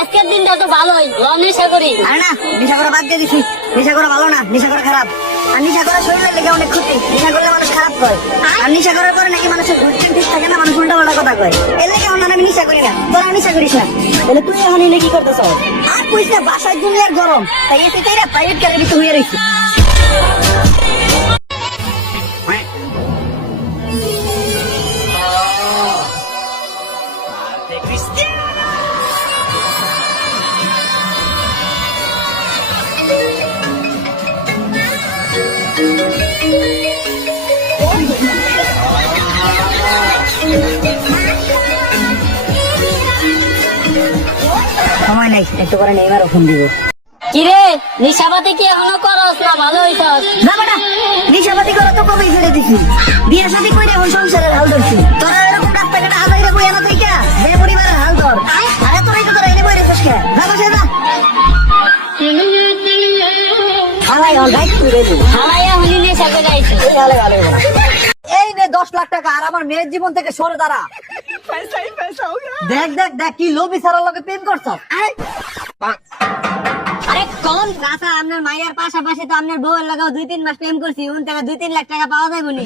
আজকের দিনটা তো ভালোই, নেশা করি। আরে না, নেশা করা বাদ দিয়ে দিছি। নেশা করা ভালো না, নেশা করা খারাপ। আর নেশা করা শরীরের লেগে অনেক ক্ষতি। নেশা করলে মানুষ খারাপ হয়। আর নেশা করার পরে নাকি মানুষের ঘুরছেন ঠিক থাকে না, মানুষ উল্টা পাল্টা কথা কয়। এর লেগে এখন আমি নেশা করি না, তোরা নেশা করিস না। তাহলে তুই এখন এনে কি করতেছ? আর কইস না, বাসায় দুনিয়ার গরম, তাই এসে চাইরা প্রাইভেট কারের ভিতরে হয়ে রয়েছি। সময় নাই, একটু পরে নেইমারও ফোন দিব। কিরে, নেশাপাতি কি এখনো করস না ভালো হইছস? না বেটা, নেশাপাতি করা তো কবেই ছেড়ে দিছি। বিয়ে শাদী করে এখন সংসারের হাল ধরছি। তোরা এরকম রাস্তাঘাটে হাজাইরে বই আনা থেকে বে পরিবারের হাল ধর। আরে তোরাই তো তোরা এনে বই রেছিস কে? না বসে না। হালাই হল গাইড তুই রে। হালাইয়া হলি নেশা করে আইছে। এই হালে হালে বলা। এই নে 10 লাখ টাকা আর আমার মেয়ের জীবন থেকে সরে দাঁড়া। দেখ দেখ দেখ কি লোভী সারা লোকে প্রেম করছস। আরে কোন রাসা আপনার মায়ের পাশাপাশি তো আপনার বউয়ের লাগাও 2-3 মাস প্রেম করছি, উন টাকা 2-3 লাখ টাকা পাওয়া যায় বলি।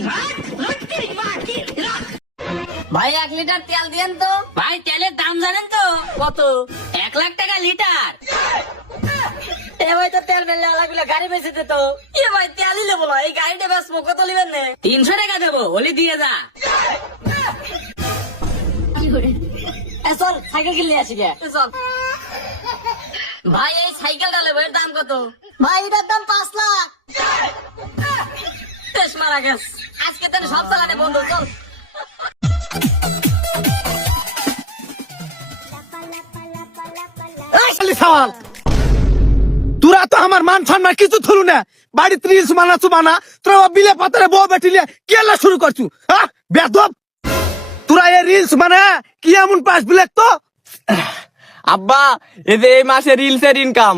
ভাই 1 লিটার তেল দেন তো। ভাই তেলের দাম জানেন তো কত? 1 লাখ টাকা লিটার। এ ভাই তো তেল বেললে আলাগুলা গাড়ি বেচে দিত। এ ভাই তেলই নেবো না, এই গাড়িটা বেচবো, কত নেবেন নে? 300 টাকা দেবো, ওলি দিয়ে যা। এ চল সাইকেল কিনে আসি গে, চল। ভাই এই সাইকেলটা নেবো, এর দাম কত? ভাই এটার দাম 5 লাখ। তেস মারা গেছ, আজকে তো সব চালানে বন্ধ, চল। তোরা তো আমার মান সম্মান কিছু থলু না, বাড়ি 30 মানাচু মানা, তোরা বিলে পাতারে বউ বেটিলে কেলা শুরু করছু। হ্যাঁ বেদব, তোরা এই রিলস মানে কি এমন পাস বিলেক তো? আব্বা এই যে এই মাসে রিলসের ইনকাম।